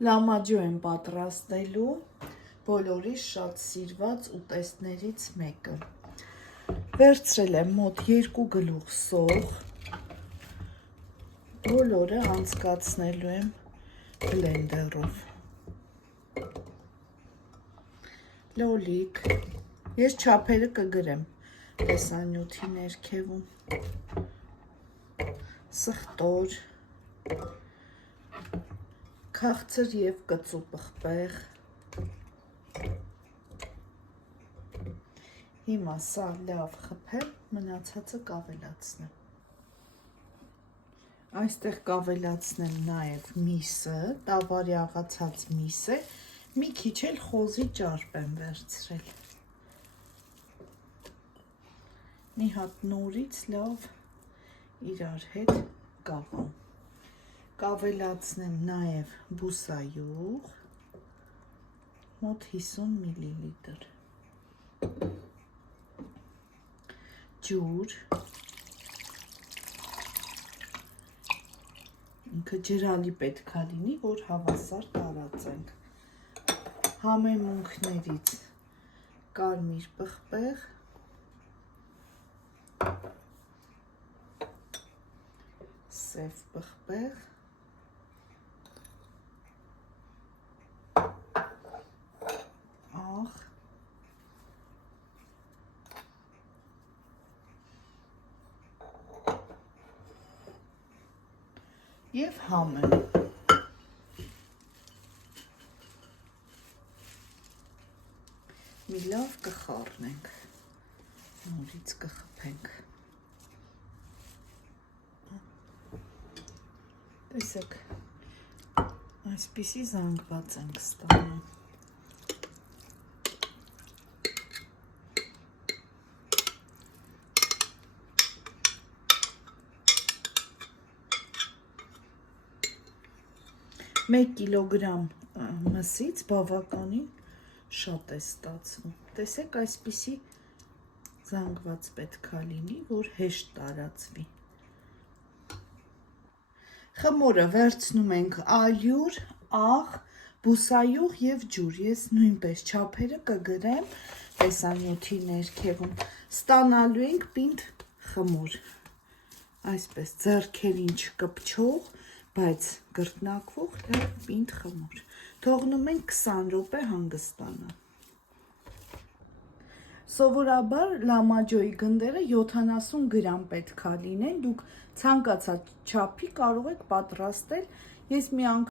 Լամաջո եմ պատրաստելու բոլորիս շատ սիրված ուտեստներից մեկը։ Վերցրել եմ մոտ 2 գլուխ սող, բոլորը անցկացնելու եմ բլենդերով։ Լոլիկ, ես չափերը կգրեմ տեսանյութի ներքևում, սխտոր, քաղցր և կծու պղպեղ, հիմա սա լավ խփեմ, մնացածը կավելացնեմ։ Այստեղ կավելացնեմ նաև միսը, տավարի աղացած միս է, մի քիչ էլ խոզի ճարպ եմ վերցրել։ Մի հատ նորից լավ իրար հետ կաղամ։ Կավելացնեմ նաև բուսայուղ, մոտ 50 միլիլիտր, ջուր, ինքը ջրալի պետք է լինի, որ հավասար տարածենք, համեմունքներից կարմիր պղպեղ, սև պղպեղ, աղ, և համը։ Մի լավ կխառնենք, նորից կխփենք։ Տեսեք, այսպիսի զանգված ենք ստանում։ Մեկ կիլոգրամ մսից բավականին շատ է ստացվում։ Տեսեք, այսպիսի զանգված պետք է լինի, որ հեշտ տարածվի։ Խմորը վերցնում ենք ալյուր, աղ, բուսայուղ և ջուր։ Ես նույնպես չափերը կգրեմ տեսանյութի ներքևում։ Ստանալու ենք պինդ խմոր։ Այսպես ձեռքերին չկպչող, բայց գրտնակվող լավ պինդ խմոր։ Թողնում ենք 20 րոպե հանգստանա։ Սովորաբար լամաջոյի գնդերը 70 գրամ պետք է լինեն, դուք ցանկացած չափի կարող եք պատրաստել։ Ես մի անգամ